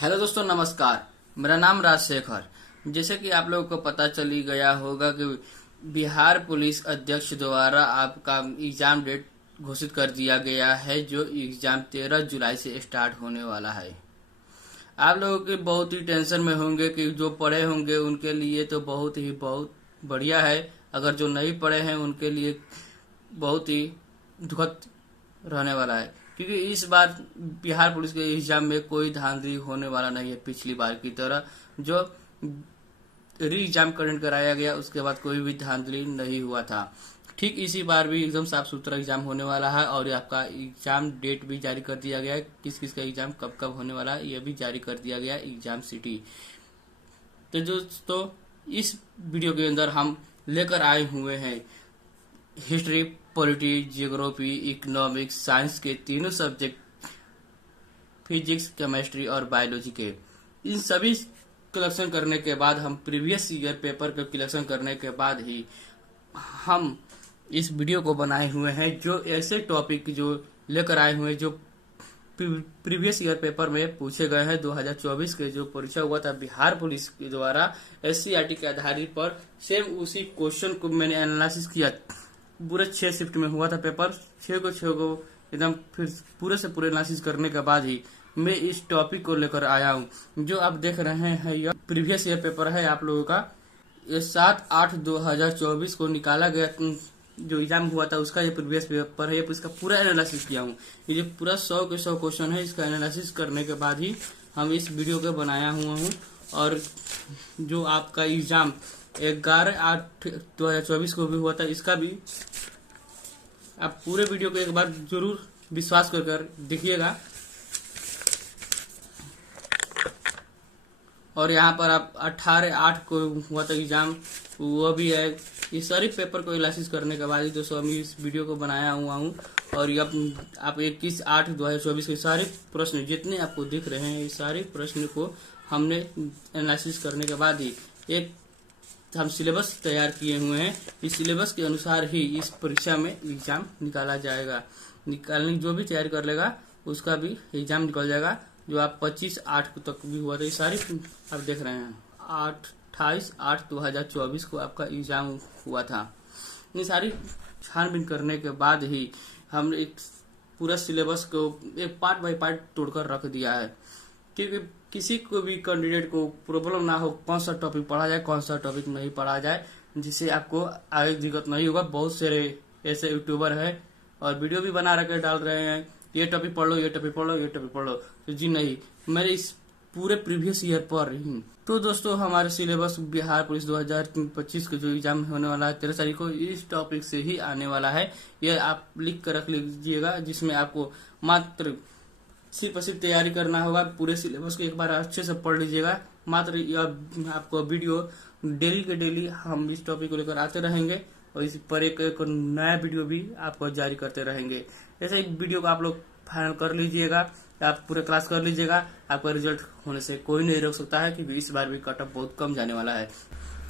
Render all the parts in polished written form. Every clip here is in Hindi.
हेलो दोस्तों, नमस्कार। मेरा नाम राजशेखर। जैसे कि आप लोगों को पता चल ही गया होगा कि बिहार पुलिस अध्यक्ष द्वारा आपका एग्जाम डेट घोषित कर दिया गया है, जो एग्जाम 13 जुलाई से स्टार्ट होने वाला है। आप लोगों के बहुत ही टेंशन में होंगे कि जो पढ़े होंगे उनके लिए तो बहुत बढ़िया है। अगर जो नहीं पढ़े हैं उनके लिए बहुत ही दुखद रहने वाला है, क्योंकि इस बार बिहार पुलिस के एग्जाम में कोई धांधली होने वाला नहीं है। पिछली बार की तरह जो री एग्जाम कंडक्ट कराया गया उसके बाद कोई भी धांधली नहीं हुआ था, ठीक इसी बार भी एकदम साफ सुथरा एग्जाम होने वाला है। और आपका एग्जाम डेट भी जारी कर दिया गया है, किस किस का एग्जाम कब कब होने वाला है यह भी जारी कर दिया गया है, एग्जाम सिटी। तो दोस्तों, इस वीडियो के अंदर हम लेकर आए हुए हैं history, polity, geography, economics, science के तीनों सब्जेक्ट, फिजिक्स, केमिस्ट्री और बायोलॉजी के। इन सभी कलेक्शन करने के बाद, हम प्रीवियस ईयर पेपर के कलेक्शन करने के बाद ही हम इस वीडियो को बनाए हुए हैं, जो ऐसे टॉपिक जो लेकर आए हुए हैं जो प्रीवियस ईयर पेपर में पूछे गए हैं। 2024 के जो परीक्षा हुआ था बिहार पुलिस के द्वारा SCRT के आधारित पर, सेम उसी क्वेश्चन को मैंने एनालिसिस किया। पूरे 6 शिफ्ट में हुआ था पेपर, 6 को एकदम फिर पूरे से पूरे एनालिसिस करने के बाद ही मैं इस टॉपिक को लेकर आया हूँ। जो आप देख रहे हैं यह प्रीवियस ईयर पेपर है आप लोगों का। ये 7/8/2024 को निकाला गया जो एग्जाम हुआ था उसका ये प्रीवियस पेपर है। इसका पूरा एनालिसिस किया हूँ। ये जो पूरा 100 के 100 क्वेश्चन है, इसका एनालिसिस करने के बाद ही हम इस वीडियो को बनाया हुआ हूँ। और जो आपका एग्जाम 11/8/2024 को भी हुआ था, इसका भी आप पूरे वीडियो को एक बार जरूर विश्वास कर देखिएगा। और यहाँ पर आप 18/8 को हुआ था एग्जाम, वो भी है। ये सारे पेपर को एनालिसिस करने के बाद ही दोस्तों हम इस वीडियो को बनाया हुआ हूँ। और ये आप 21/8/2024 के सारे प्रश्न जितने आपको दिख रहे हैं, ये सारे प्रश्न को हमने एनालिसिस करने के बाद ही एक हम सिलेबस तैयार किए हुए हैं। इस सिलेबस के अनुसार ही इस परीक्षा में एग्जाम निकाला जाएगा। निकालने जो भी तैयारी कर लेगा उसका भी एग्जाम निकल जाएगा। जो आप 25/8 तक भी हुआ था, ये सारी आप देख रहे हैं। 28/8/2024 को आपका एग्जाम हुआ था। ये सारी छानबीन करने के बाद ही हम एक पूरा सिलेबस को एक पार्ट बाय पार्ट तोड़कर रख दिया है, क्योंकि किसी को भी कैंडिडेट को प्रॉब्लम ना हो कौन सा टॉपिक पढ़ा जाए, कौन सा टॉपिक नहीं पढ़ा जाए, जिससे आपको आगे दिक्कत नहीं होगा। बहुत सारे ऐसे यूट्यूबर है और वीडियो भी बना रखे डाल रहे हैं, ये टॉपिक पढ़ लो, ये टॉपिक पढ़ लो, ये टॉपिक पढ़ लो। तो जी नहीं, मैंने इस पूरे प्रीवियस ईयर पर ही। तो दोस्तों, हमारे सिलेबस बिहार पुलिस 2025 का जो एग्जाम होने वाला है 13 तारीख को, इस टॉपिक से ही आने वाला है। ये आप लिख कर रख लीजिएगा, जिसमें आपको मात्र सिर्फ तैयारी करना होगा। पूरे सिलेबस को एक बार अच्छे से पढ़ लीजिएगा। मात्र यह आपको वीडियो डेली के डेली हम इस टॉपिक को लेकर आते रहेंगे और इस पर एक नया वीडियो भी आपको जारी करते रहेंगे। ऐसे ही वीडियो को आप लोग फाइनल कर लीजिएगा, आप पूरे क्लास कर लीजिएगा। आपका रिजल्ट होने से कोई नहीं रोक सकता है, क्योंकि इस बार भी कट ऑफ बहुत कम जाने वाला है।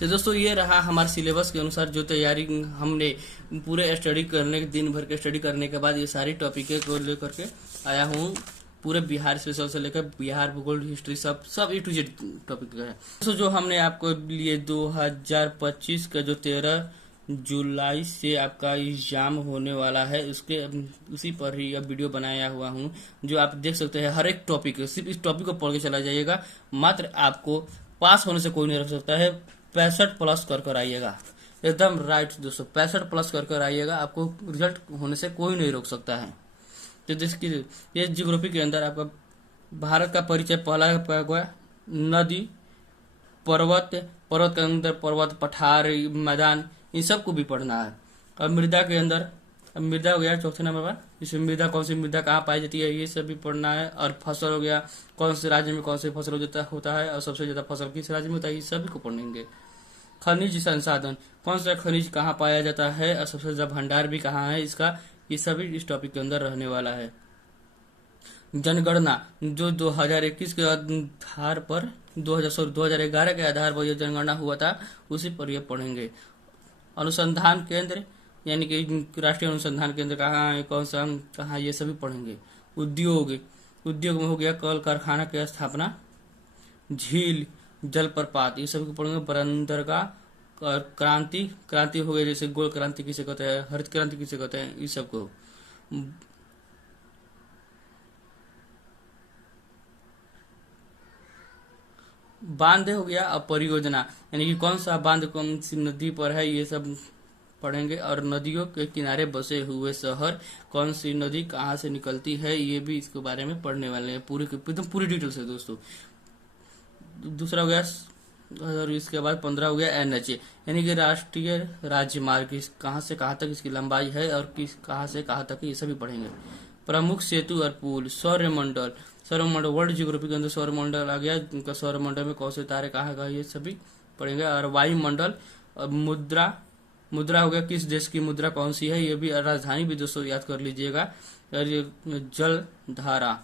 तो दोस्तों, ये रहा हमारे सिलेबस के अनुसार जो तैयारी हमने पूरे स्टडी करने दिन भर के स्टडी करने के बाद ये सारी टॉपिक को लेकर के आया हूँ। पूरे बिहार स्पेशल से लेकर बिहार भूगोल, हिस्ट्री, सब A to Z टॉपिक है। तो जो हमने आपको लिए 2025 का जो 13 जुलाई से आपका एग्जाम होने वाला है, उसके उसी पर ही अब वीडियो बनाया हुआ हूँ। जो आप देख सकते हैं हर एक टॉपिक, सिर्फ इस टॉपिक को पढ़ के चला जाइएगा। मात्र आपको पास होने से कोई नहीं रोक सकता है। 65+ कर आइएगा। एकदम राइट दोस्तों, 65+ कर आइएगा। आपको रिजल्ट होने से कोई नहीं रोक सकता है। तो देखिए, ये जियोग्राफी के अंदर आपका भारत का परिचय पहला हुआ नदी, पर्वत के अंदर पर्वत, पठार, मैदान, इन सब को भी पढ़ना है। और मृदा के अंदर मृदा हो गया चौथे नंबर पर, इसमें मृदा कौन सी मृदा कहाँ पाई जाती है, ये सब भी पढ़ना है। और फसल हो गया, कौन से राज्य में कौन से फसल होता है और सबसे ज्यादा फसल किस राज्य में होता है, ये सभी को पढ़ेंगे। खनिज संसाधन, कौन सा खनिज कहाँ पाया जाता है और सबसे ज्यादा भंडार भी कहाँ है इसका, ये सभी इस टॉपिक के अंदर रहने वाला है। जनगणना, जो 2021 के आधार पर 2011 के आधार पर यह जनगणना हुआ था, उसी पर यह पढ़ेंगे। अनुसंधान केंद्र, यानी कि राष्ट्रीय अनुसंधान केंद्र कहाँ है, कौन सा कहाँ, ये सभी पढ़ेंगे। उद्योग में हो गया कल कारखाना की स्थापना, झील, जलप्रपात, ये सब पढ़ेंगे। बंदरगाह और क्रांति, क्रांति हो गई जैसे गोल क्रांति किसे कहते हैं, हरित क्रांति किसे कहते हैं, इस सबको। बांध हो गया और परियोजना, यानी कि कौन सा बांध कौन सी नदी पर है, ये सब पढ़ेंगे। और नदियों के किनारे बसे हुए शहर, कौन सी नदी कहाँ से निकलती है, ये भी इसके बारे में पढ़ने वाले हैं पूरी एकदम पूरी डिटेल से दोस्तों। दूसरा हो गया, और इसके बाद 15 हो गया NH, यानी कि राष्ट्रीय राजमार्ग, कहाँ से कहाँ तक इसकी लंबाई है और किस कहाँ से कहाँ तक, ये सभी पढ़ेंगे। प्रमुख सेतु और पुल, सौरमंडल, सौरमंडल वर्ल्ड जियोग्राफी के अंदर सौरमंडल आ गया, उनका सौरमंडल में कौन से तारे कहाँ कहाँ, ये सभी पढ़ेंगे। और वायुमंडल, मुद्रा, मुद्रा हो गया किस देश की मुद्रा कौन सी है, ये भी। राजधानी भी दोस्तों याद कर लीजिएगा। और ये जल धारा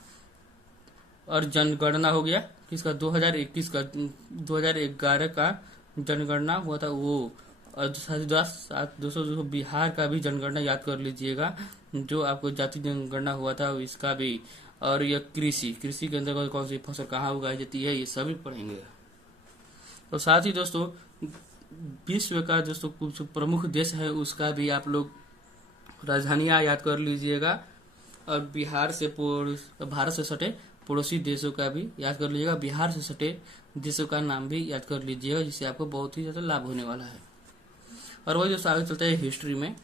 और जनगणना हो गया किसका, 2021 का, 2011 का जनगणना हुआ था वो। और दोस्तों बिहार का भी जनगणना याद कर लीजिएगा, जो आपको जाति जनगणना हुआ था इसका भी। और यह कृषि, कृषि के अंतर्गत कौन सी फसल कहाँ उगाई जाती है, ये सभी पढ़ेंगे। और साथ ही दोस्तों विश्व का दोस्तों कुछ प्रमुख देश है उसका भी आप लोग राजधानियां याद कर लीजिएगा। और भारत से सटे पड़ोसी देशों का भी याद कर लीजिएगा। बिहार से सटे देशों का नाम भी याद कर लीजिएगा, जिससे आपको बहुत ही ज्यादा लाभ होने वाला है। और वही दोस्तों आगे चलते हैं हिस्ट्री में।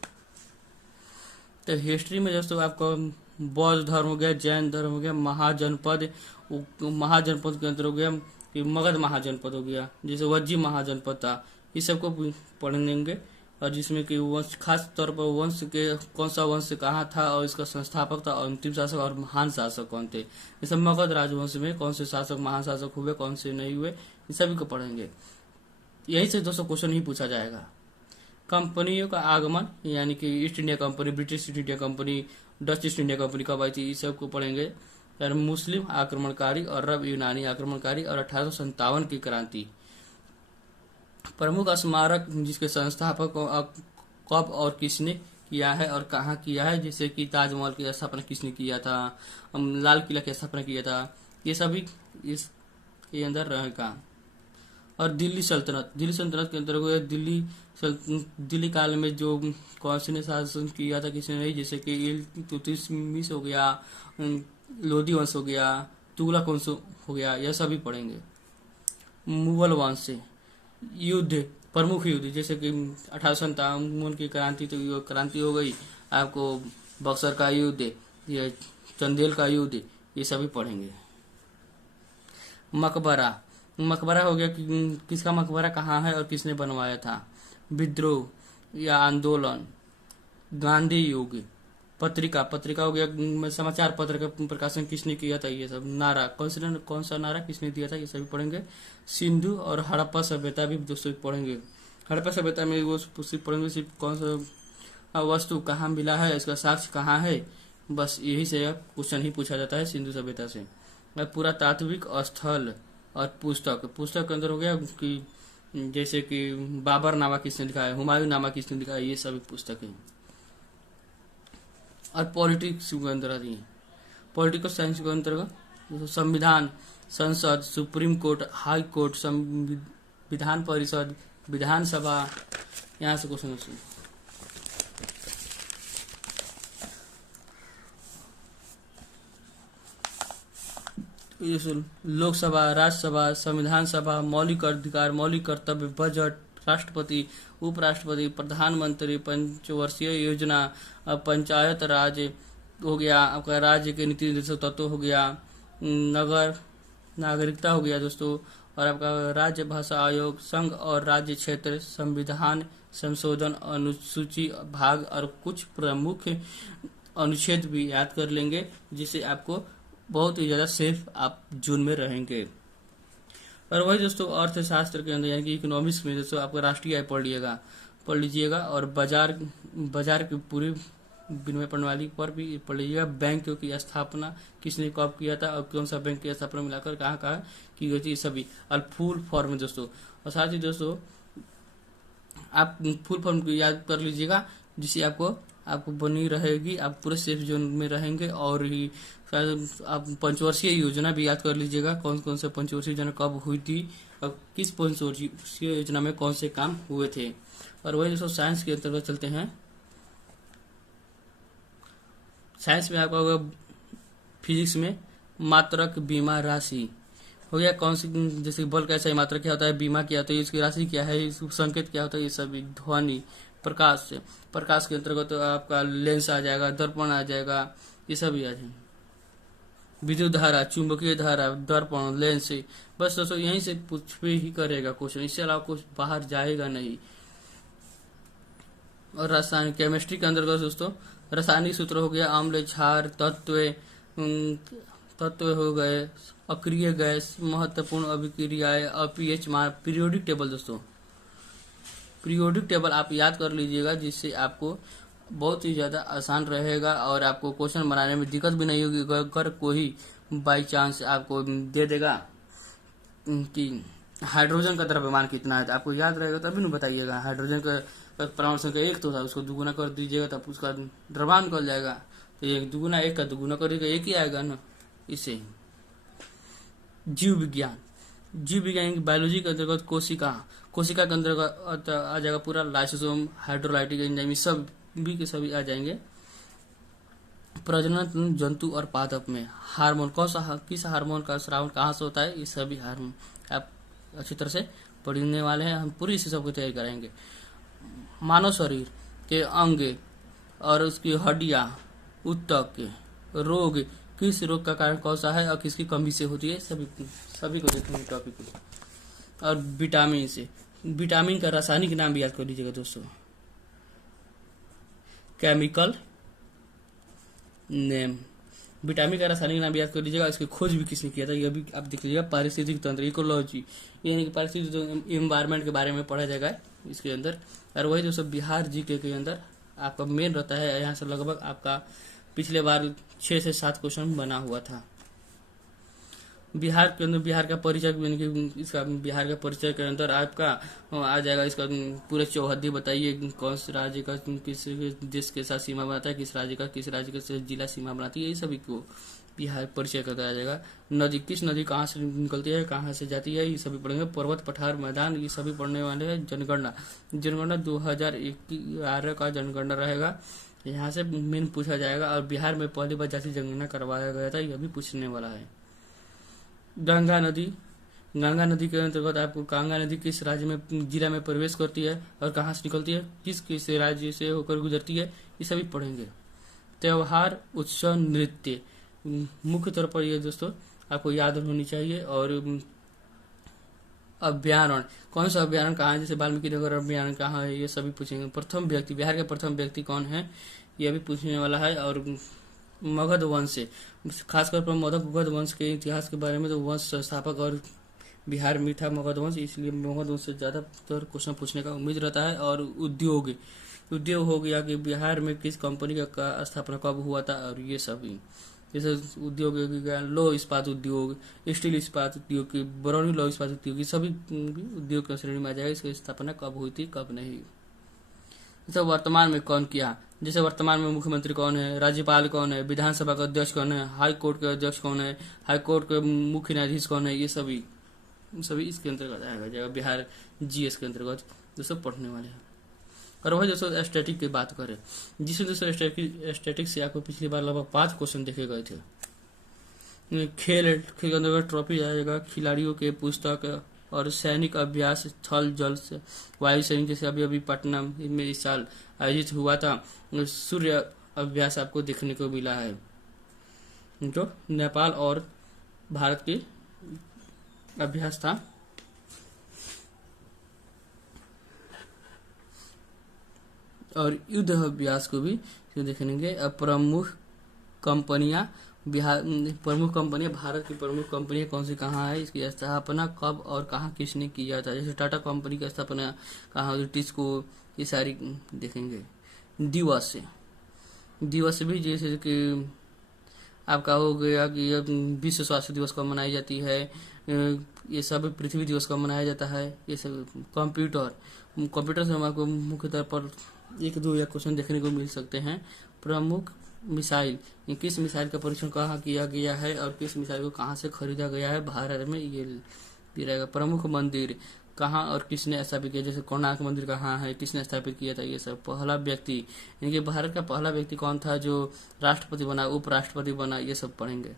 तो हिस्ट्री में दोस्तों आपको बौद्ध धर्म हो गया, जैन धर्म हो गया, महाजनपद, महाजनपद के अंदर हो गया कि मगध महाजनपद हो गया, जैसे वज्जी महाजनपद था, इस सबको पढ़ेंगे। और जिसमें कि वंश, खास तौर पर वंश के कौन सा वंश कहाँ था और इसका संस्थापक था, अंतिम शासक और महान शासक कौन थे। जैसे मगध राजवंश में कौन से शासक महान शासक हुए, कौन से नहीं हुए, इन सभी को पढ़ेंगे। यही से दोस्तों क्वेश्चन ही पूछा जाएगा। कंपनियों का आगमन, यानी कि east India company, British east India company, Dutch east India company कब आई थी, इस सबको पढ़ेंगे। और मुस्लिम आक्रमणकारी और अरब यूनानी आक्रमणकारी और 1857 की क्रांति। प्रमुख स्मारक जिसके संस्थापक कब और किसने किया है और कहाँ किया है, जैसे कि ताजमहल की स्थापना किसने किया था, लाल किला की स्थापना किया था, ये सभी इसके अंदर रहेगा। और दिल्ली सल्तनत, दिल्ली सल्तनत के अंतर्गत दिल्ली काल में जो कौन से ने शासन किया था, किसने नहीं, जैसे कि इल्तुतमिश हो गया, लोधी वंश हो गया, तुगलक वंश हो गया, यह सभी पढ़ेंगे। मुगल वंश से युद्ध, प्रमुख युद्ध, जैसे कि 1857 की क्रांति, तो क्रांति हो गई आपको, बक्सर का युद्ध, ये चंदेल का युद्ध, ये सभी पढ़ेंगे। मकबरा, मकबरा हो गया कि किसका मकबरा कहाँ है और किसने बनवाया था। विद्रोह या आंदोलन, गांधी युग। पत्रिका, पत्रिका हो गया समाचार पत्र का प्रकाशन किसने किया था, ये सब। नारा, कौन सा नारा किसने दिया था, ये सभी पढ़ेंगे। सिंधु और हड़प्पा सभ्यता भी दोस्तों पढ़ेंगे। हड़प्पा सभ्यता में वो पढ़ेंगे सिर्फ कौन सा वस्तु कहाँ मिला है, इसका साक्ष्य कहाँ है, बस यही से क्वेश्चन ही पूछा जाता है सिंधु सभ्यता से। पुरातात्विक स्थल और पुस्तक, पुस्तक के अंदर हो गया कि जैसे कि बाबर नामा किसने लिखा है, हुमायूं नामा किसने लिखा है, ये सभी पुस्तक है। और पॉलिटिक्स के अंदर आती है, पॉलिटिकल साइंस के अंतर्गत संविधान, संसद, supreme court, high court, Vidhan Parishad, विधानसभा, यहाँ से क्वेश्चन लोकसभा, राज्यसभा, संविधान सभा, मौलिक अधिकार, मौलिक कर्तव्य, बजट, राष्ट्रपति, उपराष्ट्रपति, प्रधानमंत्री, पंचवर्षीय योजना, पंचायत राज हो गया आपका, राज्य के नीति निर्देशक तत्व हो गया, नगर नागरिकता हो गया दोस्तों, और आपका राज्य भाषा आयोग, संघ और राज्य क्षेत्र, संविधान संशोधन, अनुसूची भाग और कुछ प्रमुख अनुच्छेद भी याद कर लेंगे, जिससे आपको बहुत ही ज्यादा सेफ आप जून में रहेंगे। और वही दोस्तों अर्थशास्त्र के अंदर यानी कि इकोनॉमिक्स में दोस्तों आपका राष्ट्रीय आय पढ़ लीजिएगा और बाजार की पूरी विनिमय प्रणाली पर भी पढ़ लीजिएगा। बैंक की स्थापना किसने कब किया था और कौन सा बैंक की स्थापना मिलाकर कहाँ कहाँ की गई थी, सभी। और फुल फॉर्म में दोस्तों, और साथ ही दोस्तों आप फुल फॉर्म को याद कर लीजिएगा, जिससे आपको आपको बनी रहेगी, आप पूरे सेफ जोन में रहेंगे। और ही शायद आप पंचवर्षीय योजना भी याद कर लीजिएगा, कौन कौन से पंचवर्षीय योजना कब हुई थी और किस पंचवर्षीय योजना में कौन से काम हुए थे। और वही दोस्तों साइंस के अंतर्गत चलते हैं। साइंस में आपका होगा फिजिक्स में मात्रक बीमा राशि हो गया। कौन सी, जैसे बल कैसा है, मात्रक क्या होता है, बीमा क्या होता है, इसकी राशि क्या है, इस संकेत क्या होता है, ये सभी। ध्वनि, प्रकाश से, प्रकाश के अंतर्गत तो आपका लेंस आ जाएगा, दर्पण आ जाएगा, ये सभी आ जाएंगे। विद्युत धारा, चुंबकीय धारा, दर्पण, लेंस से। बस दोस्तों यहीं से पूछ ही करेगा क्वेश्चन, इससे अलावा कुछ बाहर जाएगा नहीं। और रासायनिक केमिस्ट्री के अंतर्गत दोस्तों रासायनिक सूत्र हो गया, अम्ल, क्षार, तत्व हो गए, अक्रिय गैस, महत्वपूर्ण अभिक्रियाएं, अपीएच मान, पीरियोडिक टेबल। दोस्तों पीरियोडिक टेबल आप याद कर लीजिएगा, जिससे आपको बहुत ही ज्यादा आसान रहेगा और आपको क्वेश्चन बनाने में दिक्कत भी नहीं होगी। अगर कोई बाई चांस आपको दे देगा कि हाइड्रोजन का द्रव्यमान कितना है, तो आपको याद रहेगा तभी न बताइएगा। हाइड्रोजन का परमाणु संख्या 1 तो था, उसको दुगुना कर दीजिएगा तब उसका द्रव्यमान निकल जाएगा। तो 1 दुगुना 1 का दुगुना करिएगा 1 ही आएगा ना। इसे जीव विज्ञान, जीव विज्ञान की बायोलॉजी के अंतर्गत कोशिका के अंतर्गत आ जाएगा पूरा लाइसोसोम, हाइड्रोलाइटिक एंजाइम, सब भी के सभी आ जाएंगे। प्रजनन जंतु और पादप में हार्मोन, किस हार्मोन का स्राव कहाँ से होता है, ये सभी हार्मोन आप अच्छी तरह से पढ़ने वाले हैं। हम पूरी इसी सब की तैयारी कराएंगे। मानव शरीर के अंग और उसकी हड्डियां, ऊतक, रोग, किस रोग का कारण कौन सा है और किसकी कमी से होती है, सभी को देखेंगे टॉपिक को। और विटामिन से, विटामिन का रासायनिक नाम भी याद कर लीजिएगा दोस्तों, केमिकल नेम। विटामिन का रासायनिक नाम याद कर लीजिएगा, इसकी खोज भी किसने किया था ये भी आप देख लीजिएगा। पारिस्थितिक तंत्र, इकोलॉजी, यानी कि पारिस्थितिक इन्वायरमेंट के बारे में पढ़ा जाएगा इसके अंदर। और वही दोस्तों बिहार जीके के अंदर आपका मेन रहता है, यहाँ से लगभग आपका पिछले बार 6 से 7 क्वेश्चन बना हुआ था। बिहार के अंदर बिहार का परिचय, यानी कि इसका बिहार का परिचय के अंदर आपका आ जाएगा इसका पूरे चौहद्दी बताइए, कौन से राज्य का किस देश के साथ सीमा बनाता है, किस राज्य का जिला सीमा बनाती है, ये सभी को बिहार परिचय करता आ जाएगा। नदी, किस नदी कहाँ से निकलती है, कहाँ से जाती है, ये सभी पढ़ेंगे। पर्वत, पठार, मैदान, ये सभी पढ़ने वाले हैं। जनगणना 2011 का जनगणना रहेगा, यहाँ से मेन पूछा जाएगा। और बिहार में पहली बार जाति जनगणना करवाया गया था, यह भी पूछने वाला है। गंगा नदी के अंतर्गत आपको गंगा नदी किस राज्य में, जिला में प्रवेश करती है और कहाँ से निकलती है, किस राज्य से होकर गुजरती है, ये सभी पढ़ेंगे। त्योहार, उत्सव, नृत्य, मुख्य तौर पर ये दोस्तों आपको याद होनी चाहिए। और अभ्यारण्य, कौन सा अभ्यारण्य कहाँ है, जैसे वाल्मीकि नगर अभ्यारण्य कहाँ है, ये सभी पूछेंगे। प्रथम व्यक्ति, बिहार के प्रथम व्यक्ति कौन है, यह भी पूछने वाला है। और मगध वंश से, खासकर पर मगध वंश के इतिहास के बारे में, तो वंश संस्थापक और बिहार में था मगध वंश, इसलिए मगध वंश से ज्यादातर क्वेश्चन पूछने का उम्मीद रहता है। और उद्योग हो गया कि बिहार में किस कंपनी का स्थापना कब हुआ था, और ये सभी जैसे उद्योग, लौह इस्पात उद्योग, स्टील इस्पात उद्योग, बरौनी लौह इस्पात उद्योग, ये सभी उद्योग की श्रेणी में आ जाएगा। इसकी स्थापना कब हुई थी, कब नहीं। जैसे वर्तमान में कौन किया, जैसे वर्तमान में मुख्यमंत्री कौन है, राज्यपाल कौन है, विधानसभा का अध्यक्ष कौन है, हाई कोर्ट के अध्यक्ष कौन है, हाई कोर्ट के मुख्य न्यायाधीश कौन है, ये सभी इसके अंतर्गत आएगा बिहार जीएस के अंतर्गत दोस्तों पढ़ने वाले हैं। और वही दोस्तों स्टैटिक की बात करें, जिसमें दोस्तों स्टैटिक से आपको पिछली बार लगभग 5 क्वेश्चन देखे गए थे। खेल के अंतर्गत ट्रॉफी आएगा, खिलाड़ियों के पुस्तक और सैनिक अभ्यास, थल जल से वायु सैनिक, जैसे अभी पटना में इस साल आयोजित हुआ था। सूर्य अभ्यास आपको देखने को मिला है, जो नेपाल और भारत की अभ्यास था। और युद्ध अभ्यास को भी देखेंगे। प्रमुख कंपनियां भारत की प्रमुख कंपनियां कौन सी कहाँ है, इसकी स्थापना कब और कहाँ किसने किया था, जैसे टाटा कंपनी की स्थापना कहाँ हुई, टिस्को, ये सारी देखेंगे। दिवस भी जैसे कि आपका हो गया कि विश्व स्वास्थ्य दिवस कब मनाई जाती है, ये सब पृथ्वी दिवस कब मनाया जाता है, ये सब। कंप्यूटर से हम आपको मुख्य तौर पर एक दो या क्वेश्चन देखने को मिल सकते हैं। प्रमुख मिसाइल, किस मिसाइल का परीक्षण कहाँ किया गया है और किस मिसाइल को कहाँ से खरीदा गया है भारत में, ये भी रहेगा। प्रमुख मंदिर कहाँ और किसने स्थापित किया, जैसे कोणार्क मंदिर कहाँ है, किसने स्थापित किया था, ये सब। पहला व्यक्ति यानी कि भारत का पहला व्यक्ति कौन था जो राष्ट्रपति बना, उपराष्ट्रपति बना, ये सब पढ़ेंगे।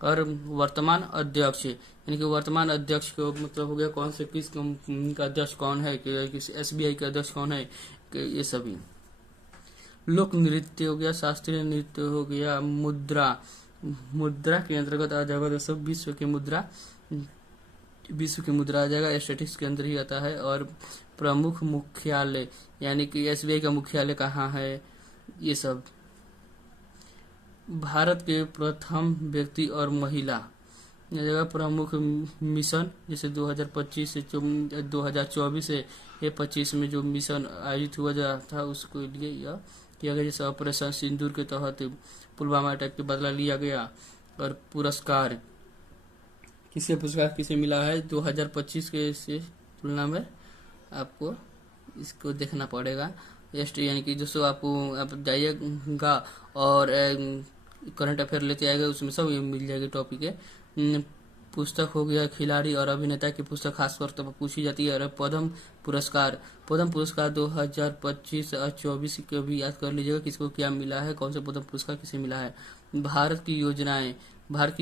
और वर्तमान अध्यक्ष यानी कि वर्तमान अध्यक्ष को मतलब हो गया कौन से, किस कंपनी का अध्यक्ष कौन है, किस SBI का अध्यक्ष कौन है, ये सभी। लोक नृत्य हो गया, शास्त्रीय नृत्य हो गया, मुद्रा, मुद्रा के अंतर्गत आ जाएगा दोस्तों विश्व की मुद्रा आ जाएगा, स्टेटिक्स के अंदर ही आता है। और प्रमुख मुख्यालय यानी कि SBI का मुख्यालय कहाँ है, ये सब। भारत के प्रथम व्यक्ति और महिला, यह जगह प्रमुख मिशन, जैसे 2025 से 2024 से 25 में जो मिशन आयोजित हुआ था उसको लिए यह किया गया, जैसे ऑपरेशन सिंदूर के तहत पुलवामा अटैक के बदला लिया गया। और पुरस्कार किसे मिला है 2025 के से तुलना में, आपको इसको देखना पड़ेगा। यानी कि दोस्तों आपको आप जाइएगा और करंट अफेयर लेते आएगा, उसमें सब ये मिल जाएगी टॉपिक है। पुस्तक हो गया खिलाड़ी और अभिनेता की पुस्तक खासतौर पर पूछी जाती है। और पद्म पुरस्कार 2025 और 24 को भी याद कर लीजिएगा किसको क्या मिला है, कौन से पद्म पुरस्कार किसे मिला है। भारत की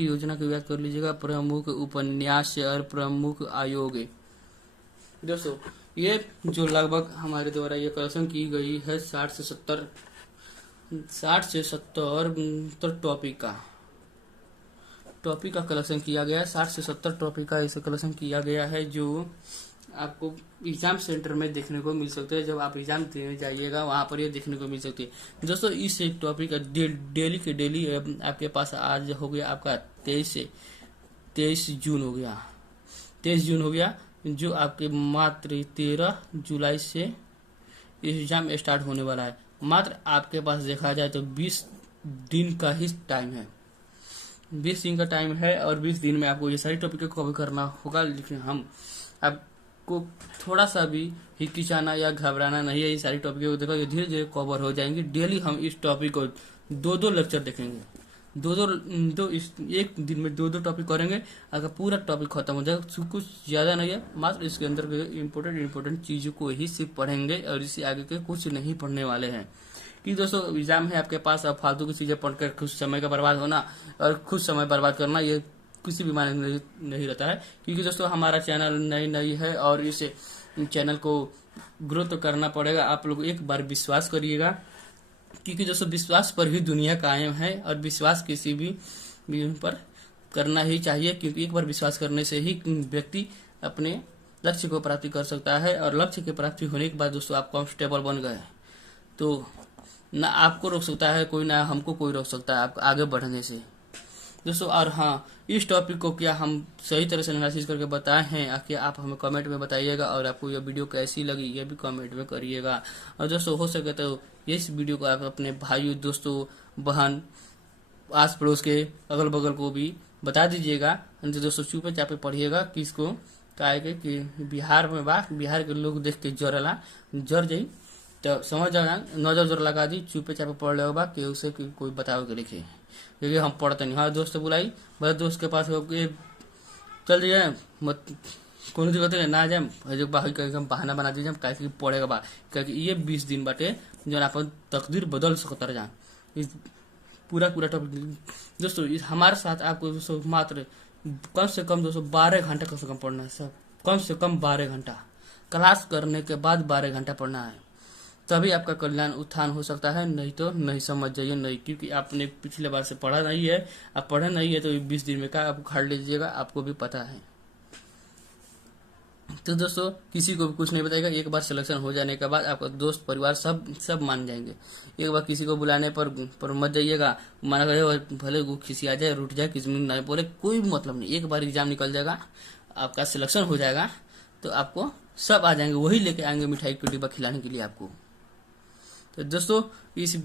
योजना को याद कर लीजिएगा, प्रमुख उपन्यास और प्रमुख आयोग। दोस्तों ये जो लगभग हमारे द्वारा ये कलेक्शन की गई है 60 से 70 टॉपिक का कलेक्शन किया गया है। 60 से 70 टॉपिक का इसे कलेक्शन किया गया है जो आपको एग्जाम सेंटर में देखने को मिल सकते हैं। जब आप एग्जाम देने जाइएगा वहां पर ये देखने को मिल सकती है। दोस्तों इस टॉपिक का डेली के डेली आपके पास आज हो गया आपका 23 जून हो गया, 23 जून हो गया, जो आपके मात्र 13 जुलाई से एग्जाम स्टार्ट होने वाला है। मात्र आपके पास देखा जाए तो 20 दिन का ही टाइम है, 20 दिन का टाइम है। और 20 दिन में आपको ये सारी टॉपिक को कवर करना होगा। लेकिन हम आपको थोड़ा सा भी हिचकिचाना या घबराना नहीं है। ये सारी टॉपिक को देखो, ये धीरे धीरे कवर हो जाएंगे। डेली हम इस टॉपिक को 2 लेक्चर देखेंगे, एक दिन में 2 टॉपिक करेंगे। अगर पूरा टॉपिक खत्म हो जाएगा, कुछ ज्यादा नहीं है, मात्र इसके अंदर इम्पोर्टेंट चीजों को ही सिर्फ पढ़ेंगे और इससे आगे के कुछ नहीं पढ़ने वाले हैं। कि दोस्तों एग्जाम है आपके पास, अब फालतू की चीजें पढ़कर कुछ समय का बर्बाद होना और खुद समय बर्बाद करना ये किसी भी मायने नहीं रहता है। क्योंकि दोस्तों हमारा चैनल नई है और इस चैनल को ग्रो तो करना पड़ेगा। आप लोग एक बार विश्वास करिएगा, क्योंकि दोस्तों विश्वास पर ही दुनिया कायम है और विश्वास किसी भी पर करना ही चाहिए। क्योंकि एक बार विश्वास करने से ही व्यक्ति अपने लक्ष्य को प्राप्ति कर सकता है। और लक्ष्य की प्राप्ति होने के बाद दोस्तों आप कांस्टेबल बन गए तो ना आपको रोक सकता है कोई, ना हमको कोई रोक सकता है आपको आगे बढ़ने से दोस्तों। और हाँ, इस टॉपिक को क्या हम सही तरह से एनालिसिस करके बताए हैं कि आप हमें कमेंट में बताइएगा। और आपको यह वीडियो कैसी लगी ये भी कमेंट में करिएगा। और दोस्तों हो सके तो इस वीडियो को आप अपने भाइयों, दोस्तों, बहन, आस पड़ोस के अगल बगल को भी बता दीजिएगा। दोस्तों चुपे चापे पढ़िएगा किसको काहे के कि बिहार में बिहार के लोग देख के जर जाई तो समझ जाएगा, नजर जोर लगा दी, चुपे चापे पढ़ ले बा कि उसे कोई बताओ के लिखे, क्योंकि हम पढ़ते नहीं। हाँ दोस्त बुलाई, बड़े दोस्त के पास चल जाए, मत कोनो दिक्कत ना जाए, जो हम बहाना बना दीजिए कैसे पढ़ेगा बा, क्योंकि ये 20 दिन बाटे जो अपन तकदीर बदल सकता रह जाए। पूरा टॉपिक दोस्तों हमारे साथ आपको दोस्तों मात्र कम से कम दोस्तों 12 घंटा कम से कम पढ़ना है। सब कम से कम 12 घंटा क्लास करने के बाद 12 घंटा पढ़ना है, तभी आपका कल्याण उत्थान हो सकता है। नहीं तो नहीं, समझ जाइए नहीं, क्योंकि आपने पिछले बार से पढ़ा नहीं है। आप पढ़े नहीं है तो 20 दिन में क्या आप उखाड़ लीजिएगा, आपको भी पता है। तो दोस्तों किसी को भी कुछ नहीं बताएगा। एक बार सिलेक्शन हो जाने के बाद आपका दोस्त परिवार सब मान जाएंगे। एक बार किसी को बुलाने पर मत जाइएगा, माना करेगा भले वो किसी आ जाए, रूठ जाए, किसी नहीं बोले, कोई मतलब नहीं। एक बार एग्जाम निकल जाएगा, आपका सिलेक्शन हो जाएगा तो आपको सब आ जाएंगे, वही लेके आएंगे मिठाई का डिब्बा खिलाने के लिए आपको। तो दोस्तों इस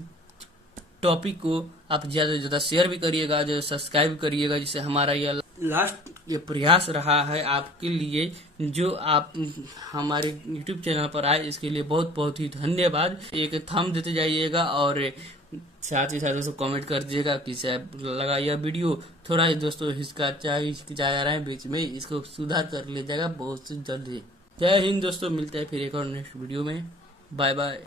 टॉपिक को आप ज्यादा से ज्यादा शेयर भी करिएगा, जो सब्सक्राइब करिएगा, जिससे हमारा यह लास्ट ये प्रयास रहा है आपके लिए, जो आप हमारे YouTube चैनल पर आए इसके लिए बहुत बहुत ही धन्यवाद। एक थंब देते जाइएगा और साथ ही साथ दोस्तों कमेंट कर दीजिएगा कैसा लगा यह वीडियो। थोड़ा ही दोस्तों हिचकिचा रहे हैं बीच में, इसको सुधार कर लिया जाएगा बहुत जल्दी। जय हिंद दोस्तों, मिलते हैं फिर एक और नेक्स्ट वीडियो में। Bye bye.